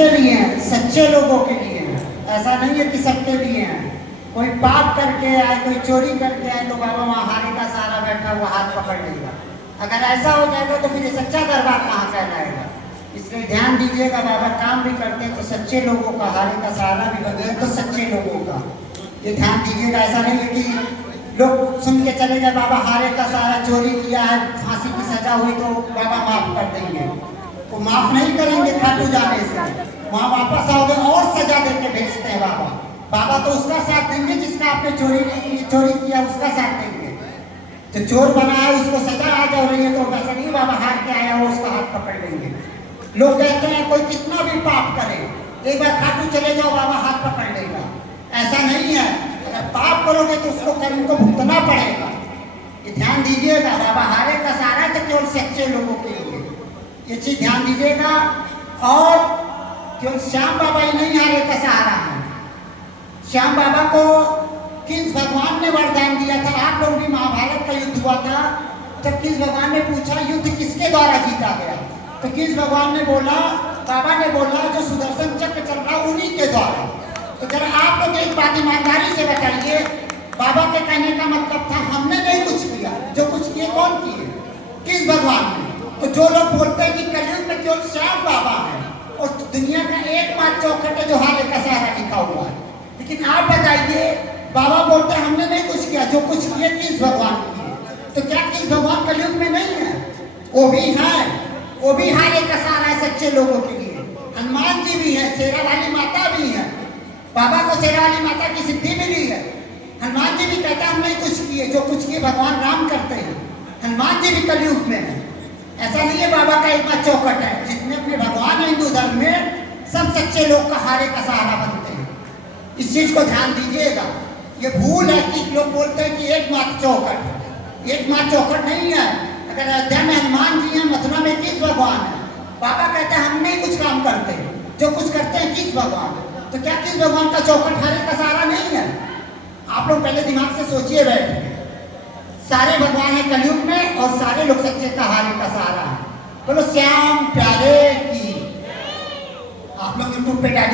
किसके लिए है? सच्चे लोगों के लिए है। ऐसा नहीं है कि सबके लिए है। कोई पाप करके आए, कोई चोरी करके आए तो बाबा वहाँ हारे का सहारा बैठा हुआ हाथ पकड़ लेगा। अगर ऐसा हो जाएगा तो फिर ये सच्चा दरबार कहाँ कहलाएगा। इसलिए ध्यान दीजिएगा, बाबा काम भी करते हैं तो सच्चे लोगों का, हारे का सहारा भी बने तो सच्चे लोगों का। ये ध्यान दीजिएगा। ऐसा नहीं है कि लोग सुन के चले गए बाबा हारे का सहारा चोरी किया है, फांसी की सजा हुई तो बाबा माफ कर देंगे। वो माफ नहीं करेंगे खाटू जाने से, वहाँ वापस आओगे और सजा दे के भेजते हैं बाबा। बाबा तो उसका साथ देंगे जिसका आपने चोरी नहीं की, चोरी किया उसका साथ देंगे। जो चोर बना है उसको सजा आ जा रही है तो वैसा नहीं बाबा हार के आया हो उसका हाथ पकड़ लेंगे। लोग कहते हैं कोई कितना भी पाप करे, एक बार खाटू चले जाओ बाबा हाथ पकड़ लेगा। ऐसा नहीं है। अगर पाप करोगे तो उसको कर्म को भुगतना पड़ेगा। ये ध्यान दीजिएगा। बाबा हारे का सहारा तो केवल सच्चे लोगों के लिए, ये चीज ध्यान दीजिएगा। और केवल श्याम बाबा ही नहीं हारे का सहारा है। श्याम बाबा को किस भगवान ने वरदान दिया था। आप लोग भी महाभारत का युद्ध हुआ था, जब किस भगवान ने पूछा युद्ध किसके द्वारा जीता गया, तो किस भगवान ने बोला, बाबा ने बोला जो सुदर्शन चक्र चल रहा उन्हीं के द्वारा। तो जरा आप लोग एक बात ईमानदारी से बताइए, बाबा के कहने का मतलब था हमने नहीं कुछ किया, जो कुछ किए कौन किए, किस भगवान ने। तो जो लोग बोलते हैं कि कलयुग में केवल श्याम बाबा है और दुनिया का एकमात्र चौखट है जो हारे का सहारा लिखा हुआ है, लेकिन आप बताइए बाबा बोलते हैं हमने नहीं कुछ किया, जो कुछ किए किस भगवान किए। तो क्या किस भगवान कलयुग में नहीं है? वो भी है, वो भी हारे का सहारा है सच्चे लोगों के लिए। हनुमान जी भी है, शेरा वाली माता भी है। बाबा को शेरा वाली माता की सिद्धि मिली है। हनुमान जी भी कहता हम नहीं कुछ किए, जो कुछ किए भगवान राम करते हैं। हनुमान जी भी कलयुग में है। ऐसा नहीं है बाबा का एकमात्र चौखट है। जितने अपने भगवान है हिंदू धर्म में, सब सच्चे लोग का हारे का सहारा बनते हैं। इस चीज को ध्यान दीजिएगा। ये भूल है कि लोग बोलते हैं कि एकमात्र चौखट है। एकमात्र चौखट नहीं है। अगर अयोध्या में हनुमान जी हैं, मथुरा में किस भगवान है? बाबा कहते हैं हम नहीं कुछ काम करते, जो कुछ करते हैं किस भगवान। तो क्या किस भगवान का चौखट हारे का सहारा नहीं है? आप लोग पहले दिमाग से सोचिए बैठ। सारे भगवान है कलयुग में और सारे लोग सच्चे का हारे का सहारा है। बोलो श्याम प्यारे की। आप लोग यूट्यूब पे डालिए।